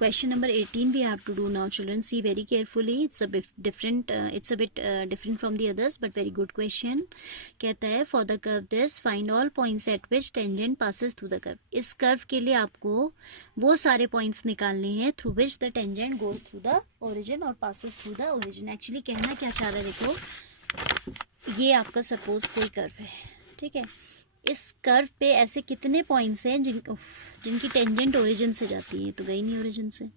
Question number 18 we have to do now, children. See very carefully. It's a bit different. Different from the others, but very good question. कहता है for the curve this find all points at which tangent passes through the curve. इस curve के लिए आपको वो सारे points निकालने हैं through which the tangent goes through the origin और passes through the origin. Actually कहना क्या चाह रहा है देखो, ये आपका suppose कोई curve है, ठीक है. इस कर्व पे ऐसे कितने पॉइंट्स हैं जिनकी टेंजेंट ओरिजिन से जाती है, तो गई नहीं ओरिजिन से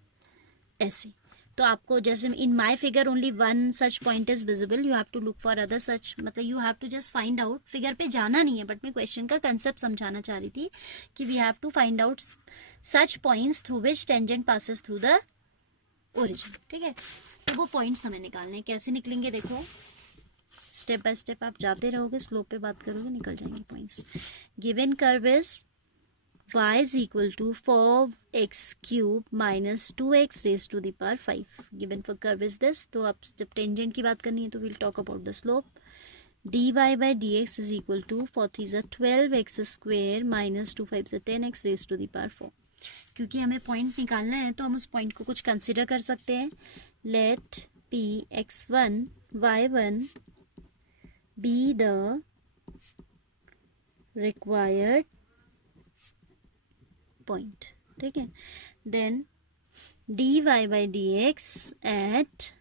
ऐसे. तो आपको जैसे in my figure only one such point is visible, you have to look for other such, मतलब you have to just find out. Figure पे जाना नहीं है, बट मैं क्वेश्चन का कंसेप्ट समझाना चाह रही थी कि we have to find out such points through which tangent passes through the origin, ठीक है. तो वो पॉइंट्स हमें निकालने हैं. कैसे निकलेंगे देखो, स्टेप बाय स्टेप आप जाते रहोगे, स्लोप पे बात करोगे, निकल जाएंगे points. Given curve is y is equal to 4x cube minus 2x raise to the power 5. Given for curve is this. तो आप जब टेंजेंट की बात करनी है तो will talk about the slope. dy by dx is equal to 4 3 ज़ा 12x square minus 2 5 ज़ा 10x raise to the power 4. क्योंकि हमें पॉइंट निकालना है तो हम उस पॉइंट को कुछ कंसिडर कर सकते हैं. Let p x1 y1 be the required point, ठीक है. then dy by dx at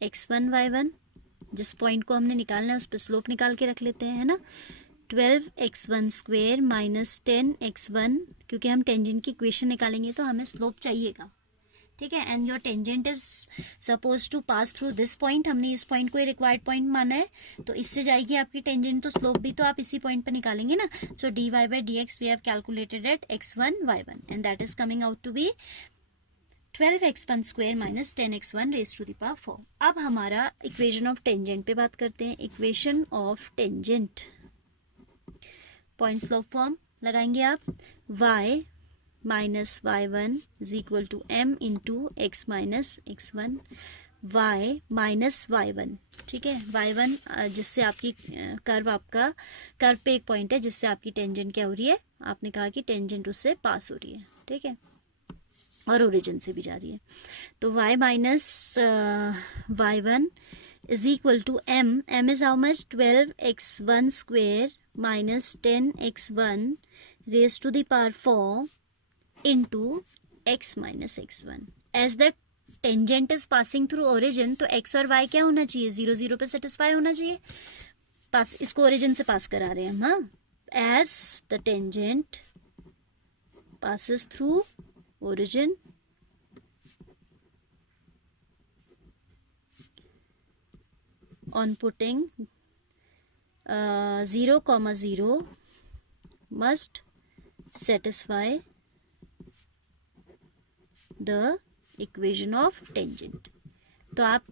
x1 y1, जिस पॉइंट को हमने निकालना है उस पर स्लोप निकाल के रख लेते हैं, है ना. 12x1 स्क्वेयर माइनस 10x1, क्योंकि हम टेंजेंट की इक्वेशन निकालेंगे तो हमें स्लोप चाहिएगा, ठीक है. And your tangent is suppose to pass through this point. हमने इस पॉइंट को रिक्वायर्ड पॉइंट माना है, तो इससे जाएगी आपकी टेंजेंट, तो स्लोप भी तो आप इसी पॉइंट पर निकालेंगे ना. So dy by dx we have calculated at x1 y1 and that is coming out to be 12x1 square minus 10x1 raise to the power 4. अब हमारा इक्वेशन ऑफ टेंजेंट पे बात करते हैं. Equation of tangent point slope form लगाएंगे आप. y minus y1 is equal to m into x minus x1, y minus y1, ठीक है. y1 जिससे आपकी आपका कर्व पे एक पॉइंट है जिससे आपकी टेंजेंट क्या हो रही है, आपने कहा कि टेंजेंट उससे पास हो रही है, ठीक है, और ओरिजिन से भी जा रही है. तो y minus y1 is equal to m is how much, 12x1 square minus 10x1 raise to the power 4 into x minus x1. As the tangent is passing through origin, तो x और y क्या होना चाहिए, 0 0 पे satisfy होना चाहिए. पास इसको origin से पास करा रहे हैं हम, हाँ. As the tangent passes through origin, on putting 0, 0 must satisfy the equation of tangent. तो आप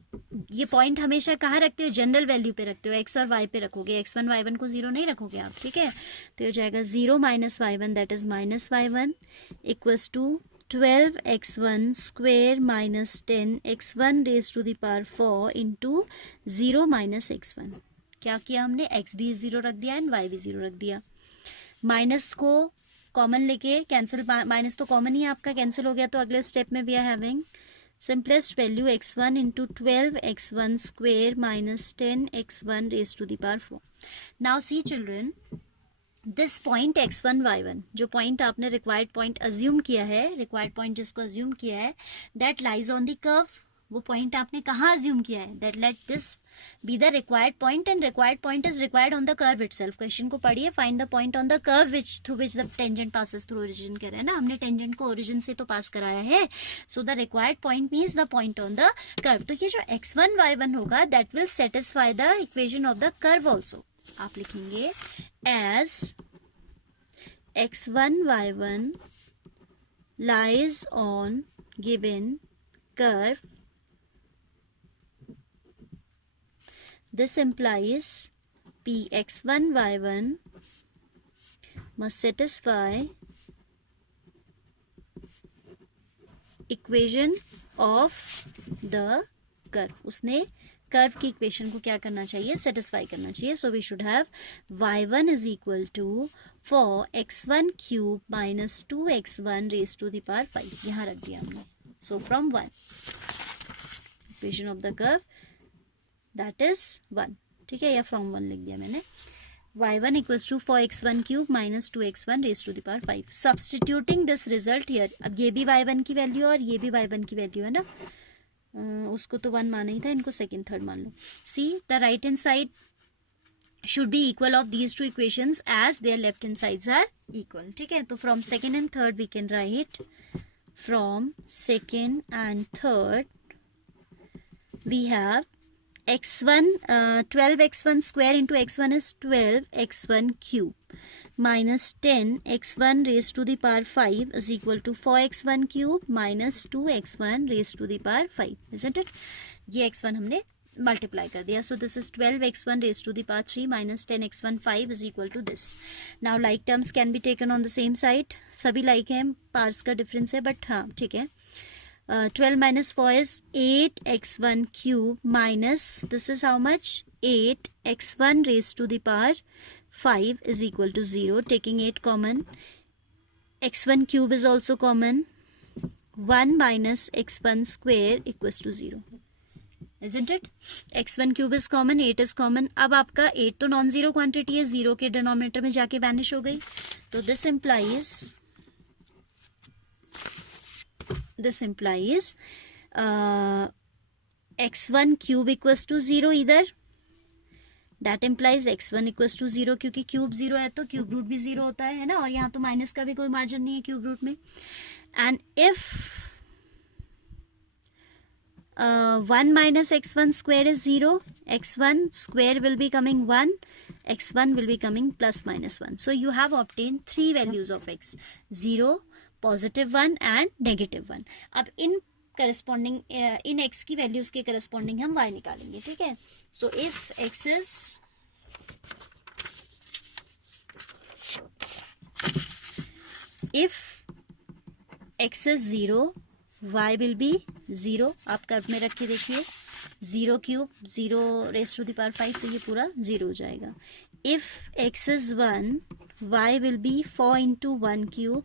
ये पॉइंट हमेशा कहाँ रखते हो, जनरल वैल्यू पे रखते हो, x और y पे रखोगे, x1 y1 को 0 नहीं रखोगे आप, ठीक है. तो ये हो जाएगा 0 minus y1 that is minus y1 equals to 12x1 square minus 10x1 raise to the power 4 into 0 minus x1. क्या किया हमने, x भी 0 रख दिया एंड y भी 0 रख दिया. माइनस को कॉमन लेके कैंसिल, माइनस तो कॉमन ही आपका कैंसिल हो गया. तो अगले स्टेप में we are having simplest value x1 into 12x1 square minus 10x1 raise to the power 4. Now see children, this point x1 y1, जो पॉइंट आपने रिक्वायर्ड पॉइंट अज्यूम किया है, रिक्वायर्ड पॉइंट जिसको अज्यूम किया है, that lies on the curve. वो point आपने कहाँ अज्यूम किया है, that let this be the required point and required point is required on the curve itself. Question को पढ़िए, find the point on the curve which through which the tangent passes through origin कह रहे हैं ना, हमने tangent को origin से तो पास कराया है. so the required point means the point on the curve. तो ये जो x1 y1 होगा that will satisfy the equation of the curve also. आप लिखेंगे as x1 y1 lies on given curve. This implies px1 y1 must satisfy equation of the curve. उसने curve की equation को क्या करना चाहिए, सेटिस्फाई करना चाहिए. So we should have y1 is equal to 4x1 cube minus 2x1 raise to the power 5. यहाँ रख दिया हमने. So from 1 equation of the curve that is 1. ठीक है, या फ्रॉम 1 लिख दिया मैंने. y1 equals to 4x1 cube minus 2x1 raised to the power 5. Substituting this result here. अब ये भी y1 की वैल्यू और ये भी y1 की वैल्यू है ना. उसको तो 1 माना ही था, इनको सेकेंड थर्ड मान लो. See the right hand side should be equal of these two equations as their left hand sides are equal. ठीक है, तो from second and third we can write from second and third we have x1 12x1 square into x1 is 12x1 cube minus 10x1 raised to the power 5 is equal to 4x1 cube minus 2x1 raised to the power 5, isn't it? ये x1 हमने multiply कर दिया. So this is 12x1 raised to the power 3 minus 10x1 5 is equal to this. Now like terms can be taken on the same side. सभी like हैं, parts का difference है, but हाँ ठीक है. 12 minus 4 is 8x1 cube minus this is how much, 8x1 raised to the power 5 is equal to 0. Taking 8 common, x1 cube is also common. 1 minus x1 square equals to 0, isn't it? x1 cube is common, 8 is common. अब आपका 8 तो non zero quantity है, 0 के denominator में जाके vanish हो गई. तो this implies x1 cube equals to 0 इधर. That implies x1 equals to 0, क्योंकि क्यूब 0 है तो क्यूब रूट भी 0 होता है ना, और यहाँ तो माइनस का भी कोई मार्जिन नहीं है क्यूब रूट में. And if 1 minus x1 square is 0, x1 square will be coming 1, x1 will be coming plus minus 1. So you have obtained 3 values of x, 0, positive 1 and negative 1. अब इन corresponding इन x की values के corresponding हम y निकालेंगे. ठीक है, so if x is 0, y will be 0. आप curve में रख के देखिए, 0 cube 0 raise to the power 5, तो ये पूरा 0 हो जाएगा. If x is 1, y will be 4 into 1 cube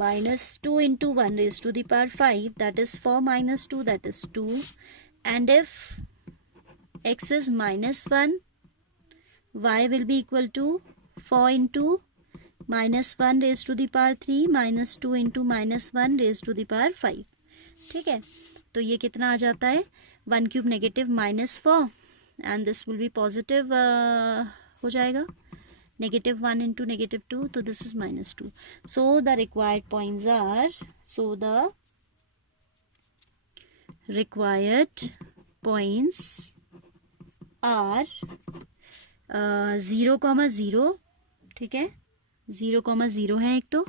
minus 2 into 1 raised to the power 5, that is 4 minus 2, that is 2. And if x is minus 1, y will be equal to 4 into minus 1 raised to the power 3 minus 2 into minus 1 raised to the power 5. ठीक है, तो ये कितना आ जाता है, 1 cube negative minus 4 and this will be positive हो जाएगा, negative 1 into negative 2, तो this is minus 2. So the required points are, 0,0. ठीक है, 0,0 है एक, तो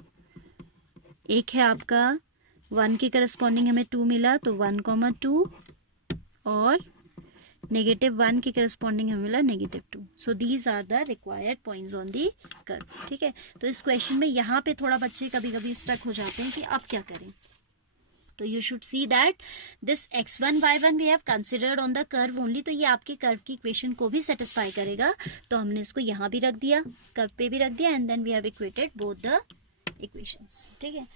एक है आपका 1 के करस्पॉन्डिंग हमें 2 मिला, तो 1,2, और -1 के करस्पॉन्डिंग हमें मिला -2. So these are the required points on the curve. ठीक है, तो इस क्वेश्चन में यहाँ पे थोड़ा बच्चे कभी कभी स्टक हो जाते हैं कि अब क्या करें. तो you should see that this x1 y1 we have considered on the curve only. तो ये आपके कर्व की इक्वेशन को भी सेटिस्फाई करेगा. तो हमने इसको यहाँ भी रख दिया, कर्व पे भी रख दिया, and then we have equated both the equations. ठीक है,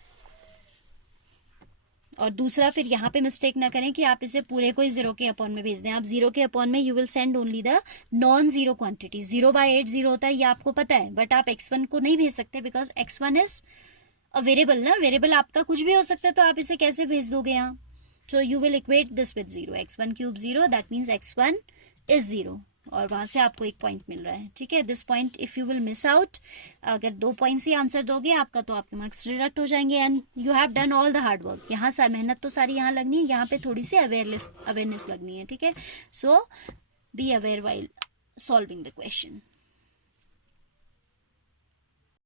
और दूसरा फिर यहाँ पे मिस्टेक ना करें कि आप इसे पूरे को ही 0 के अपॉन में भेज दें. आप 0 के अपॉन में you will send only the non zero quantity. 0/8 0 होता है, ये आपको पता है, बट आप x1 को नहीं भेज सकते because x1 is a variable ना. वेरिएबल आपका कुछ भी हो सकता है, तो आप इसे कैसे भेज दोगे यहाँ. So you will equate this with 0. x1 cube 0, that means x1 is 0, और वहां से आपको एक पॉइंट मिल रहा है. ठीक है, this point if you will miss out, अगर 2 पॉइंट्स ही आंसर दोगे आपका, तो आपके मार्क्स डिडक्ट हो जाएंगे and you have done all the hard work. यहाँ से मेहनत तो सारी यहाँ लगनी है, यहाँ पे थोड़ी सी अवेयरनेस लगनी है. ठीक है, so be aware while solving the question.